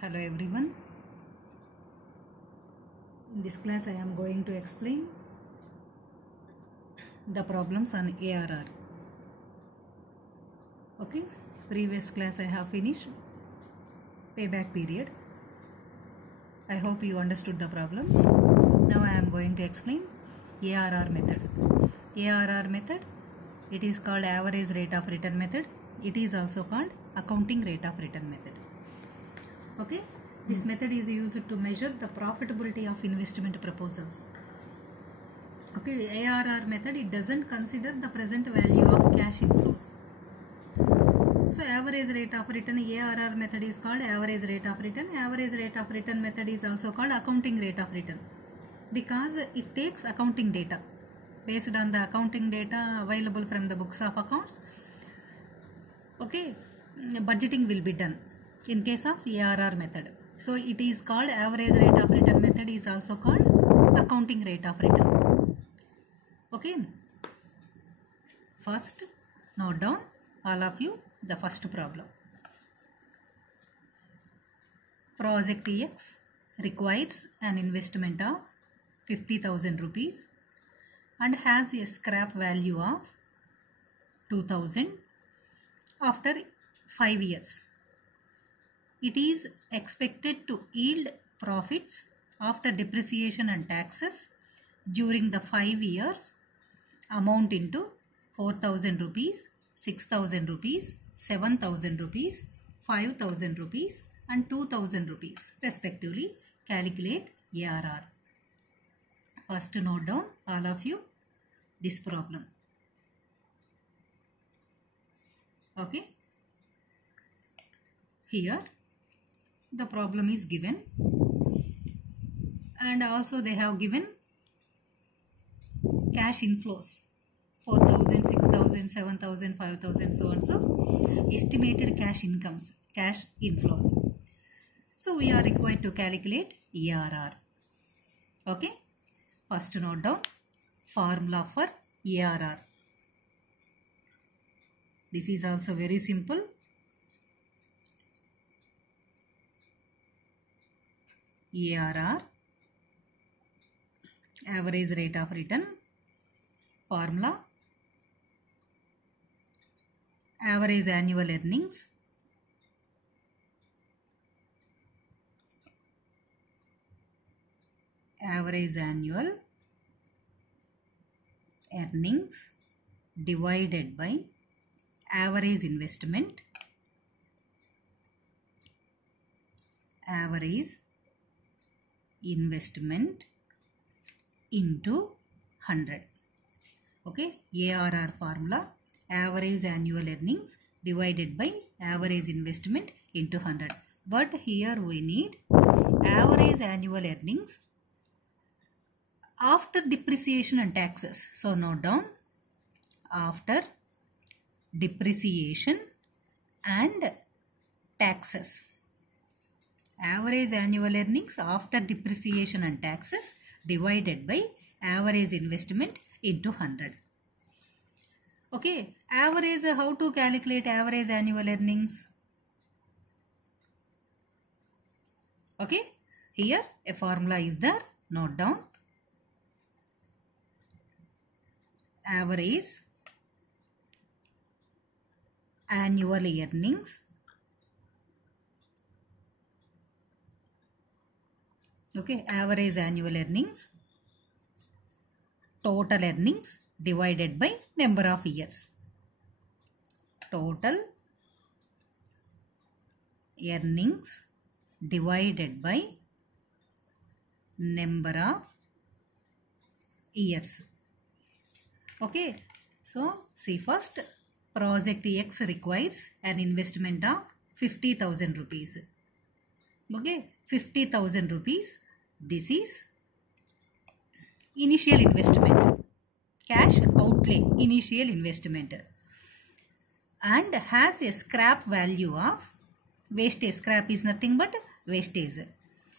Hello everyone. In this class I am going to explain the problems on ARR. Okay, previous class I have finished payback period. I hope you understood the problems. Now I am going to explain ARR method. ARR method, it is called average rate of return method. It is also called accounting rate of return method. Okay, this method is used to measure the profitability of investment proposals. Okay, ARR method, it doesn't consider the present value of cash inflows. So average rate of return, ARR method is called average rate of return. Average rate of return method is also called accounting rate of return because it takes accounting data. Based on the accounting data available from the books of accounts, okay, budgeting will be done in case of ARR method. So it is called average rate of return method, is also called accounting rate of return. Okay, first note down all of you the first problem. Project X requires an investment of 50,000 rupees and has a scrap value of 2,000 after 5 years. It is expected to yield profits after depreciation and taxes during the 5 years amount into 4,000 rupees, 6,000 rupees, 7,000 rupees, 5,000 rupees and 2,000 rupees respectively. Calculate ARR. First note down all of you this problem. Okay. Here the problem is given and also they have given cash inflows 4,000, 6,000, 7,000, 5,000, so and so. Estimated cash incomes, cash inflows. So we are required to calculate ARR. Okay. First note down formula for ARR. This is also very simple. ARR, average rate of return. Formula, average annual earnings divided by average investment into 100. Okay, ARR formula, average annual earnings divided by average investment into 100. But here we need average annual earnings after depreciation and taxes. So note down after depreciation and taxes. Average annual earnings after depreciation and taxes divided by average investment into 100. Okay, average, how to calculate average annual earnings? Okay, here a formula is there, note down. Average annual earnings average annual earnings, total earnings divided by number of years. Total earnings divided by number of years. Okay, so see first, Project X requires an investment of 50,000 rupees. Okay, 50,000 rupees. This is initial investment, cash outlay, initial investment, and has a scrap value of wastage. Scrap is nothing but wastage.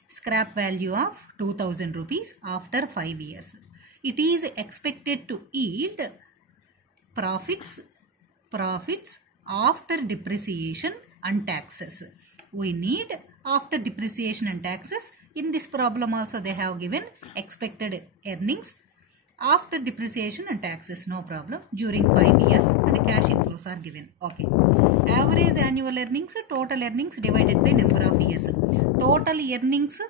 Scrap value of 2,000 rupees after 5 years. It is expected to yield profits after depreciation and taxes. We need after depreciation and taxes. In this problem also they have given expected earnings after depreciation and taxes, no problem, during 5 years, and cash inflows are given. Okay. Average annual earnings, total earnings divided by number of years. Total earnings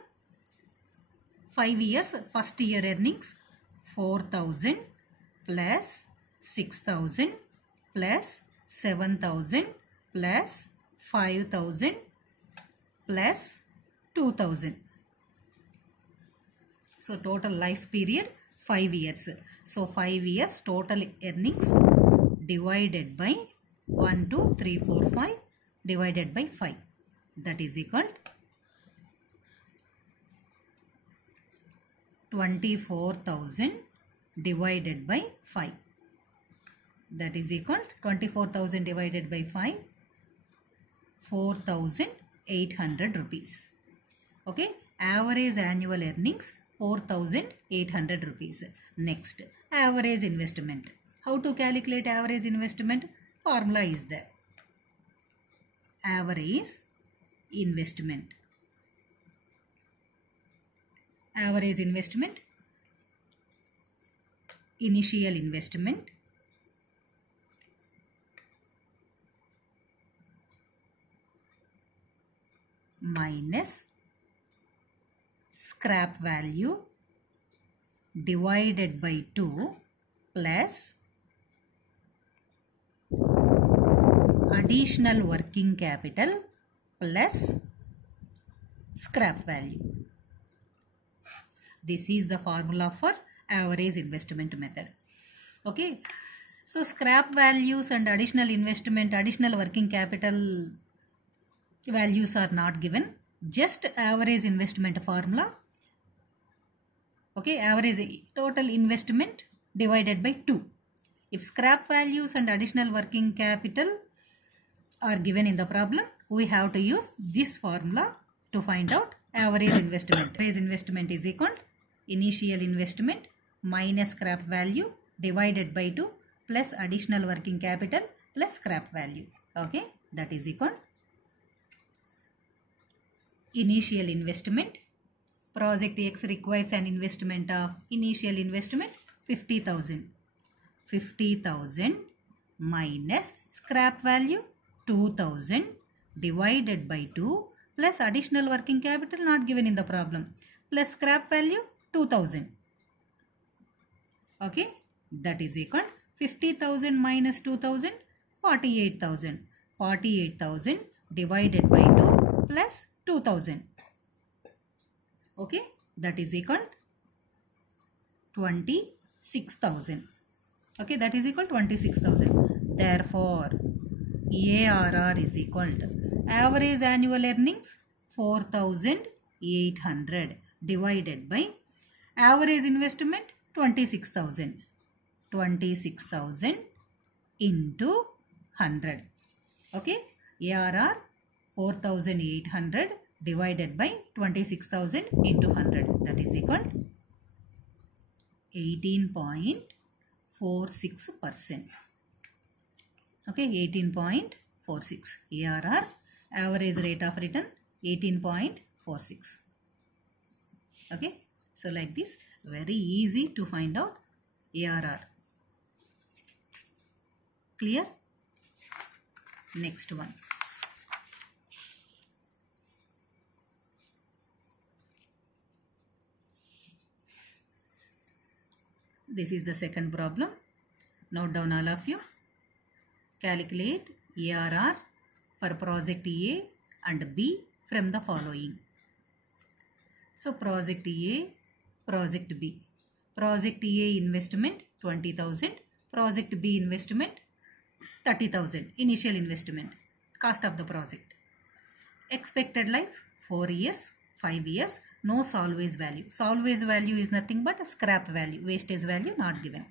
5 years, first year earnings 4,000 plus 6,000 plus 7,000 plus 5,000 plus 2,000. So total life period 5 years. So 5 years total earnings divided by 1, 2, 3, 4, 5 divided by 5. That is equal to 24,000 divided by 5. That is equal to 24,000 divided by 5, 4,800 rupees. Okay. Average annual earnings 4,800 rupees. Next, average investment. How to calculate average investment? Formula is there. Average investment. Average investment, initial investment minus scrap value divided by 2 plus additional working capital plus scrap value. This is the formula for average investment method. Okay. So scrap values and additional investment, additional working capital values are not given. Just average investment formula. Okay. Average total investment divided by 2. If scrap values and additional working capital are given in the problem, we have to use this formula to find out average investment. Average investment is equal to initial investment minus scrap value divided by 2 plus additional working capital plus scrap value. Okay. That is equal initial investment. Project X requires an investment of initial investment 50,000. 50,000 minus scrap value 2,000 divided by 2 plus additional working capital not given in the problem plus scrap value 2,000. Okay. That is equal 50,000 minus 2,000, 48,000. 48,000 divided by 2 plus 2,000. Okay. That is equal 26,000. Okay. That is equal 26,000. Therefore, ARR is equal to average annual earnings 4,800 divided by average investment 26,000. 26,000 into 100. Okay. ARR 4,800 divided by 26,000 into 100. That is equal 18.46%. Okay. 18.46. ARR, average rate of return 18.46. Okay. So like this, very easy to find out ARR. Clear? Next one. This is the second problem. Note down all of you. Calculate ARR for project A and B from the following. So project A, project B. Project A investment 20,000. Project B investment 30,000. Initial investment. Cost of the project. Expected life 4 years, 5 years. No salvage value. Salvage value is nothing but a scrap value. Wastage value not given.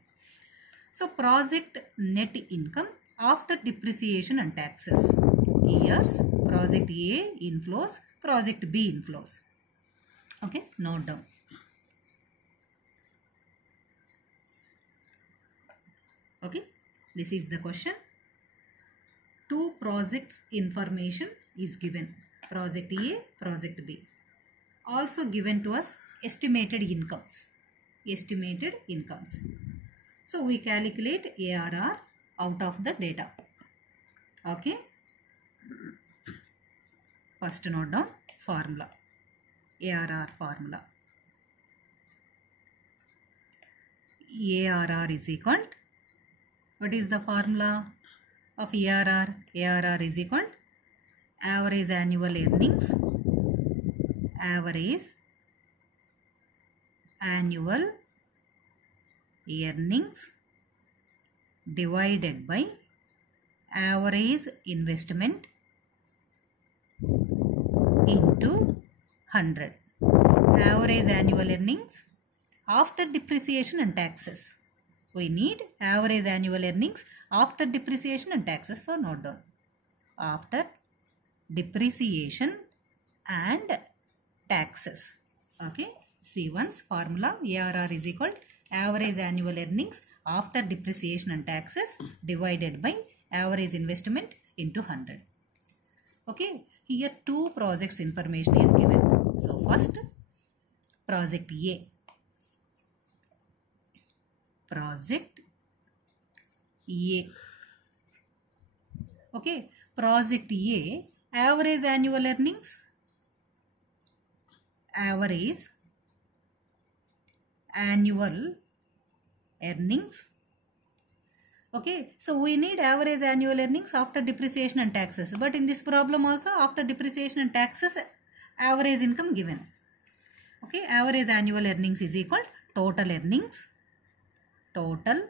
So project net income after depreciation and taxes. Years. Project A inflows. Project B inflows. Okay. Note down. Okay. This is the question. Two projects information is given. project A, project B. Also given to us estimated incomes. Estimated incomes. So we calculate ARR out of the data. Okay. First note down formula. ARR formula. ARR is equal to, what is the formula of ARR? ARR is equal to average annual earnings. Average annual earnings divided by average investment into 100. Average annual earnings after depreciation and taxes. We need average annual earnings after depreciation and taxes. So note down. After depreciation and taxes. Okay. See once formula ARR is equal to average annual earnings after depreciation and taxes divided by average investment into 100. Okay. Here two projects information is given. So first project A. Project A. Okay. Project A, average annual earnings. Average annual earnings. Okay. So we need average annual earnings after depreciation and taxes. But in this problem also after depreciation and taxes, average income given. Okay. Average annual earnings is equal to total earnings. Total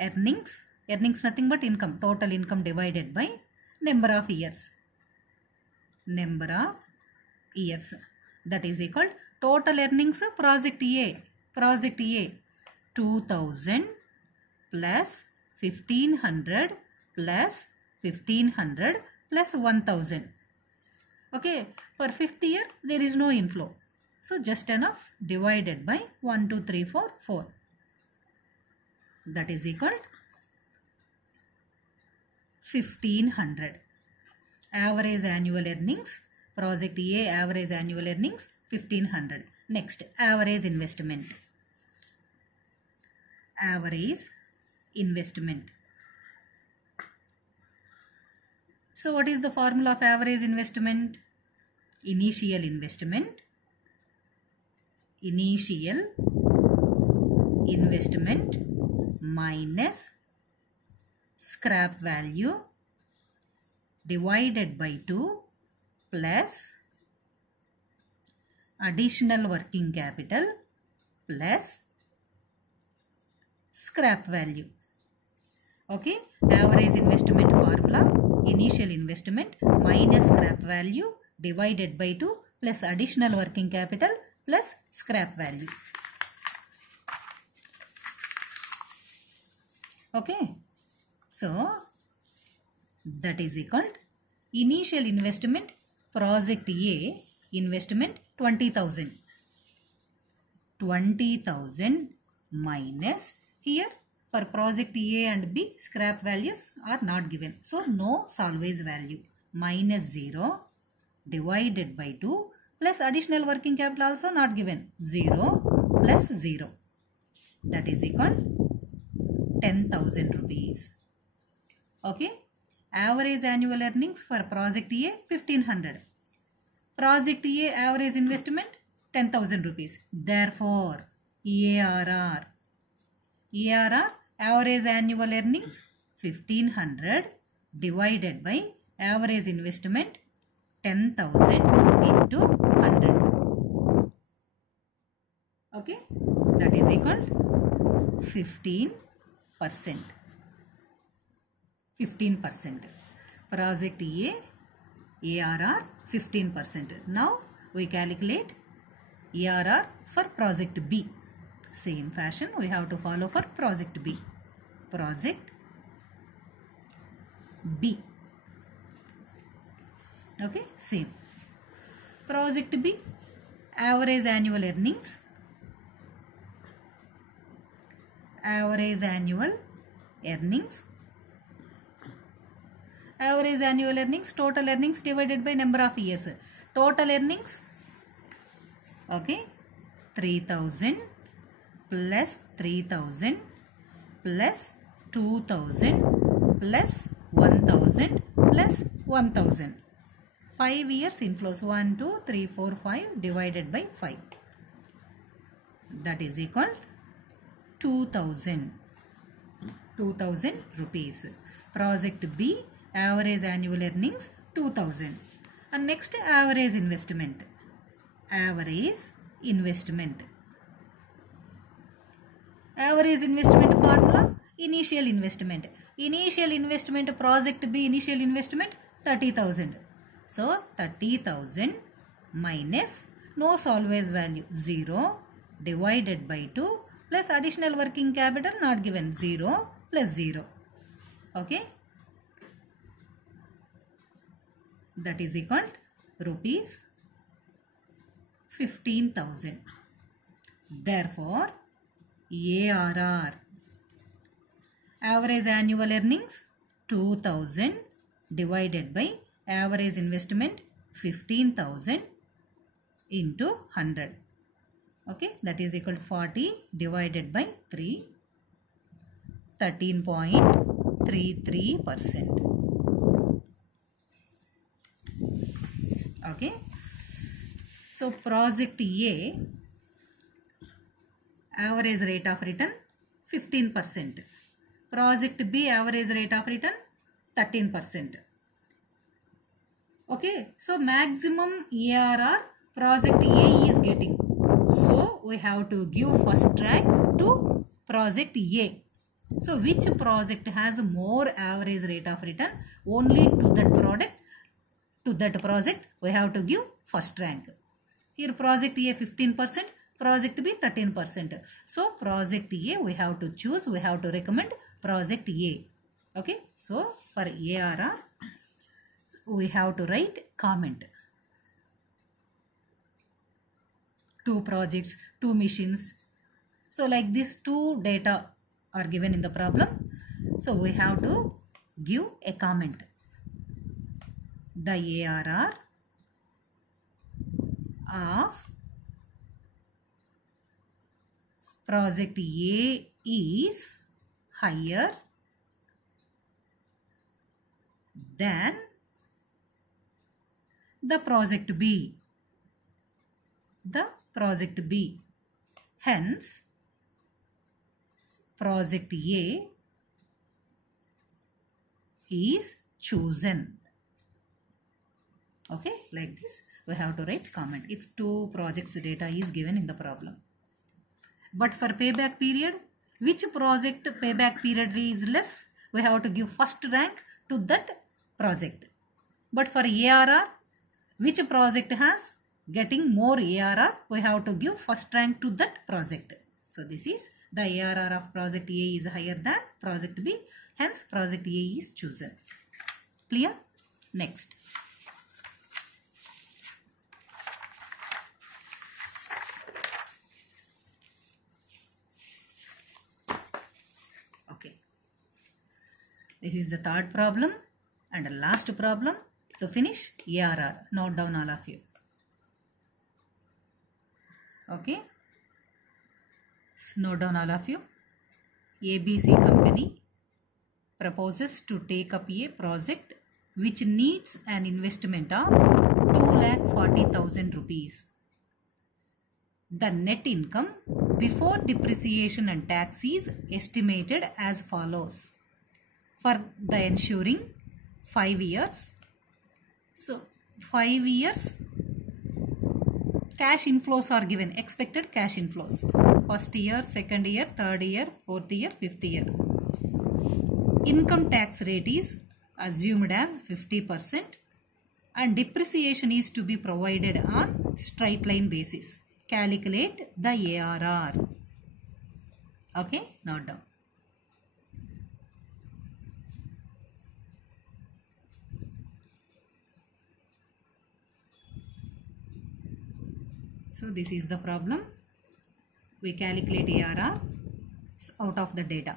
earnings. Earnings nothing but income. Total income divided by number of years. Number of years. That is equal to total earnings project A. Project A 2000 plus 1500 plus 1500 plus 1000. Okay. For fifth year there is no inflow. So just enough divided by 1, 2, 3, 4, 4. That is equal to 1500. Average annual earnings. Project A average annual earnings 1500. Next average investment. Average investment. So what is the formula of average investment? Initial investment. Initial investment minus scrap value divided by 2 plus additional working capital plus scrap value. Okay. Average investment formula, initial investment minus scrap value divided by 2 plus additional working capital plus scrap value. Okay. So that is equal to initial investment project A investment 20,000. 20,000 minus here for project A and B scrap values are not given. So no salvage value. Minus 0 divided by 2 plus additional working capital also not given. 0 plus 0. That is equal to 10,000 rupees. Okay. Average annual earnings for project A 1500. Project A average investment 10,000 rupees. Therefore ARR average annual earnings 1500 divided by average investment 10,000 into 100. Okay. That is equal to 15%. 15%. Project A, ARR 15%. Now we calculate ARR for project B. Same fashion we have to follow for project B. Project B. Okay, same. Project B, average annual earnings. Average annual earnings. Average annual earnings, total earnings divided by number of years. Total earnings, okay, 3000 plus 3000 plus 2000 plus 1000 plus 1000. 5 years inflows, 1, 2, 3, 4, 5 divided by 5. That is equal 2000 rupees. Project B, average annual earnings 2000. And next, average investment. Average investment. Average investment formula, initial investment. Initial investment, project B initial investment 30,000. So 30,000 minus no always value 0 divided by 2 plus additional working capital not given 0 plus 0. Okay. That is equal to rupees 15,000. Therefore, ARR, average annual earnings 2000 divided by average investment 15,000 into 100. Okay, that is equal to 40 divided by 3, 13.33%. Okay, so project A, average rate of return 15%. Project B, average rate of return 13%. Okay, so maximum ARR project A is getting. So we have to give first rank to project A. So which project has more average rate of return? Only to that product, to that project we have to give first rank. Here project A 15%, project B 13%. So project A we have to choose, we have to recommend project A. Okay, so for ARR we have to write comment. 2 projects, 2 machines. So like this 2 data are given in the problem. So we have to give a comment. The ARR of project A is higher than the project B. The project B. Hence, project A is chosen. Okay, like this we have to write comment if 2 projects data is given in the problem. But for payback period, which project payback period is less, we have to give first rank to that project. But for ARR, which project has getting more ARR, we have to give first rank to that project. So this is the ARR of project A is higher than project B. Hence project A is chosen. Clear? Next. Okay. This is the third problem and the last problem to finish ARR. Note down all of you. Okay. So note down all of you. ABC company proposes to take up a project which needs an investment of 2,40,000 rupees. The net income before depreciation and tax is estimated as follows. For the ensuing 5 years. So 5 years cash inflows are given, expected cash inflows. First year, second year, third year, fourth year, fifth year. Income tax rate is assumed as 50% and depreciation is to be provided on straight line basis. Calculate the ARR. Okay, note down. So this is the problem. We calculate ARR out of the data.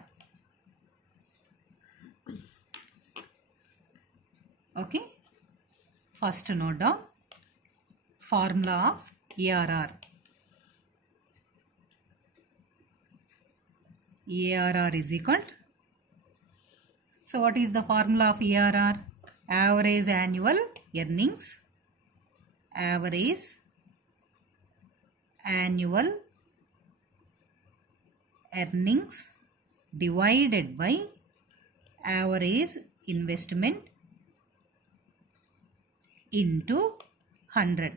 Okay, first note down formula of ARR. ARR is equal to, so what is the formula of ARR? Average annual earnings. Average annual earnings divided by average investment into 100.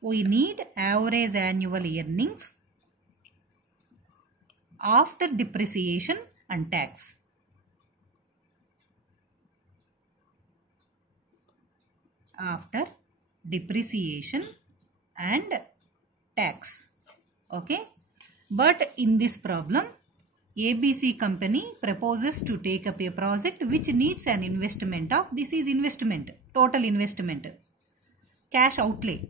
We need average annual earnings after depreciation and tax. After depreciation and tax. Okay. But in this problem, ABC company proposes to take up a project which needs an investment of, this is investment, total investment, cash outlay,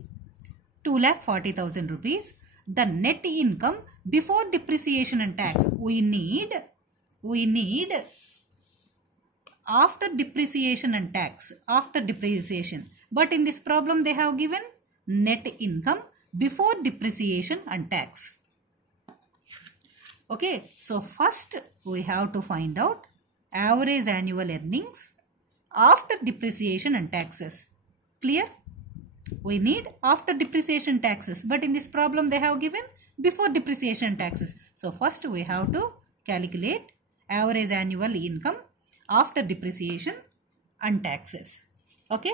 2,40,000 rupees. The net income before depreciation and tax, we need after depreciation and tax, after depreciation. But in this problem they have given net income before depreciation and tax. Okay, so first we have to find out average annual earnings after depreciation and taxes. Clear? We need after depreciation taxes, but in this problem they have given before depreciation and taxes. So first we have to calculate average annual income after depreciation and taxes. Okay?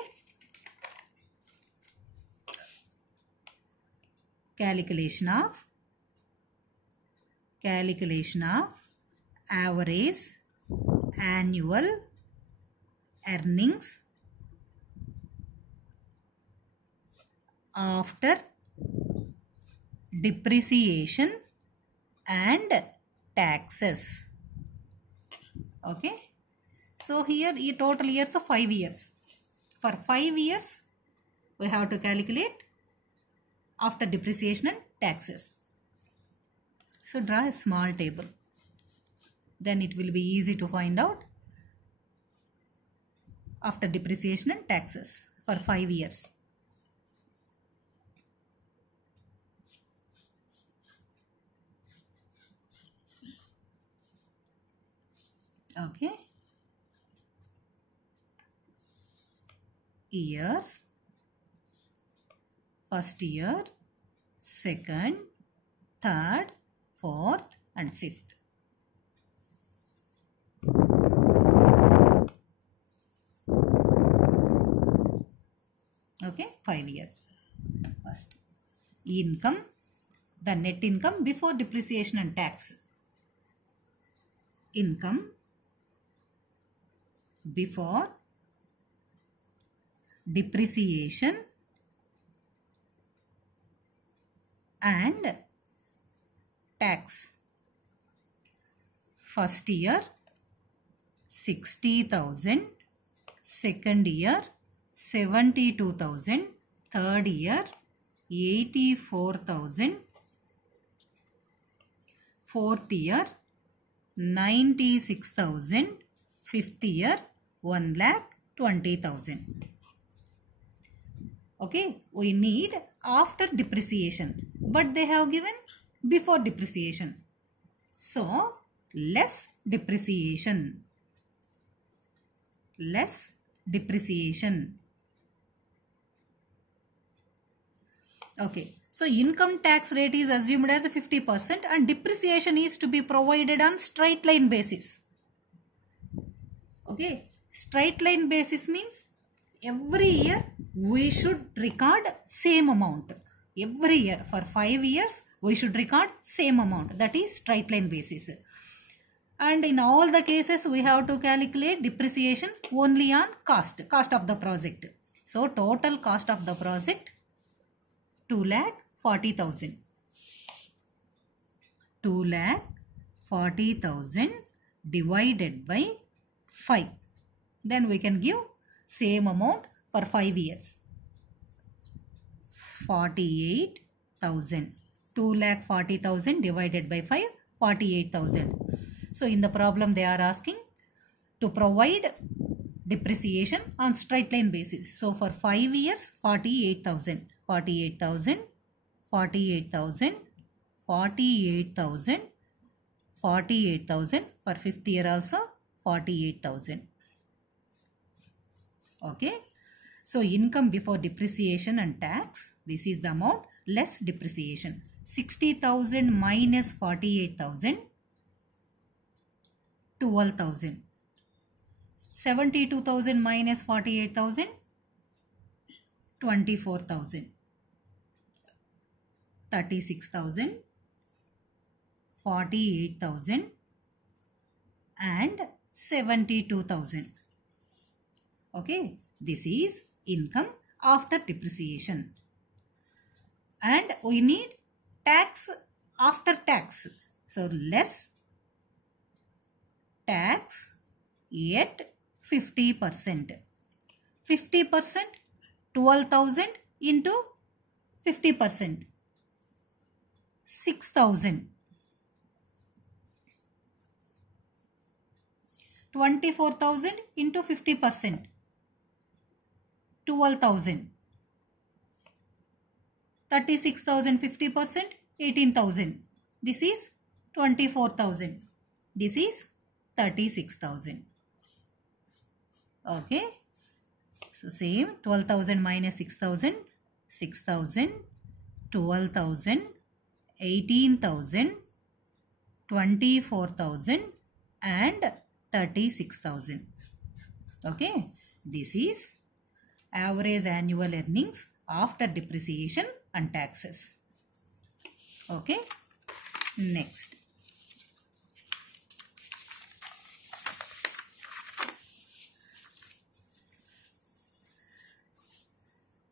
Calculation of average annual earnings after depreciation and taxes. Okay. So here total years of 5 years. For 5 years we have to calculate after depreciation and taxes. So draw a small table. Then it will be easy to find out after depreciation and taxes for 5 years. Okay. Years. First year, second, third, fourth and fifth. Okay, 5 years. First, income, the net income before depreciation and tax. Income before depreciation and tax. First year 60,000, second year 72,000, third year 84,000, fourth year 96,000, fifth year 1,20,000. Okay, we need after depreciation, but they have given before depreciation. So, less depreciation. Less depreciation. Okay, so income tax rate is assumed as 50% and depreciation is to be provided on straight line basis. Okay, straight line basis means every year we should record same amount. Every year for 5 years we should record same amount, that is straight line basis. And in all the cases we have to calculate depreciation only on cost of the project. So total cost of the project 2,40,000. 2,40,000 divided by 5. Then we can give same amount for 5 years. 48,000. 2,40,000 divided by 5, 48,000. So in the problem they are asking to provide depreciation on straight line basis. So for 5 years, 48,000, 48,000, 48,000, 48,000, 48,000. For 5th year also 48,000. Okay. So income before depreciation and tax, this is the amount less depreciation. 60,000 minus 48,000, 12,000. 72,000 minus 48,000, 24,000. 36,000, 48,000 and 72,000. Okay, this is income after depreciation. And we need tax after tax. So less tax at 50%. 50%, 12,000 into 50%. 6,000. 24,000 into 50%. 12,000. 36,000 50%. 18,000. This is 24,000. This is 36,000. Okay. So same 12,000 minus 6,000. 6,000. 12,000. 18,000, 24,000 and 36,000. Okay, this is average annual earnings after depreciation and taxes. Okay, next.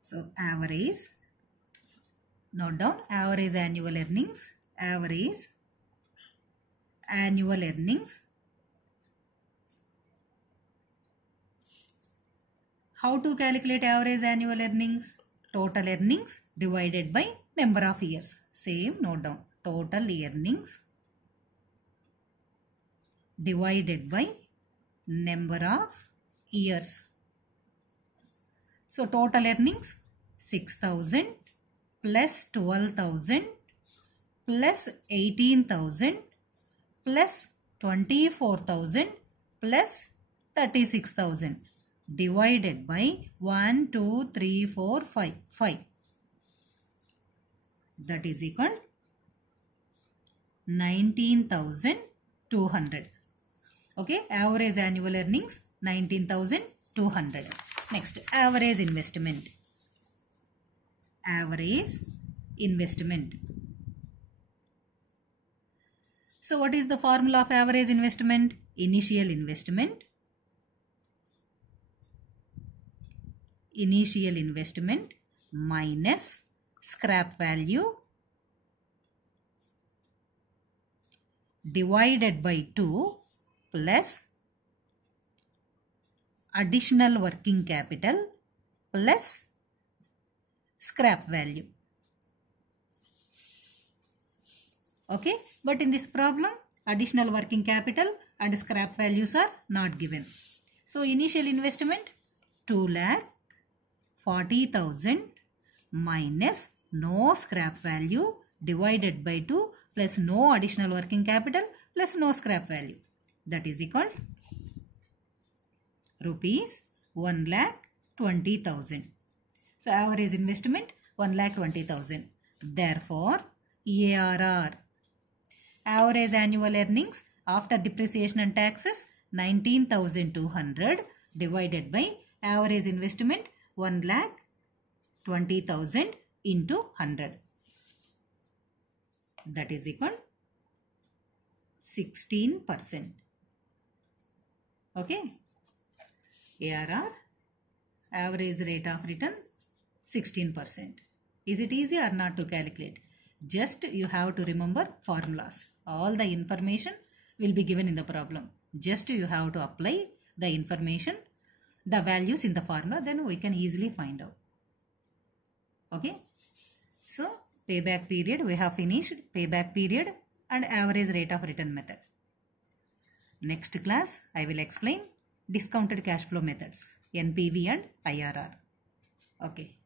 So average. Note down average annual earnings, average annual earnings. How to calculate average annual earnings? Total earnings divided by number of years. Same, note down total earnings divided by number of years. So total earnings 6,000 plus 12,000 plus 18,000 plus 24,000 plus 36,000 divided by 1, 2, 3, 4, 5. 5. That is equal 19,200. Okay, average annual earnings 19,200. Next, average investment. Average investment. So what is the formula of average investment? Initial investment. Initial investment minus scrap value divided by 2 plus additional working capital plus scrap value. Okay, but in this problem additional working capital and scrap values are not given. So initial investment 2,40,000 minus no scrap value divided by 2 plus no additional working capital plus no scrap value. That is equal rupees 1,20,000. So average investment 1,20,000. Therefore ARR, average annual earnings after depreciation and taxes 19,200 divided by average investment 1,20,000 into 100. That is equal 16%. Okay. ARR, average rate of return 16%. Is it easy or not to calculate? Just you have to remember formulas. All the information will be given in the problem. Just you have to apply the information, the values in the formula, then we can easily find out. Okay. So payback period, we have finished payback period and average rate of return method. Next class I will explain discounted cash flow methods, NPV and IRR. Okay.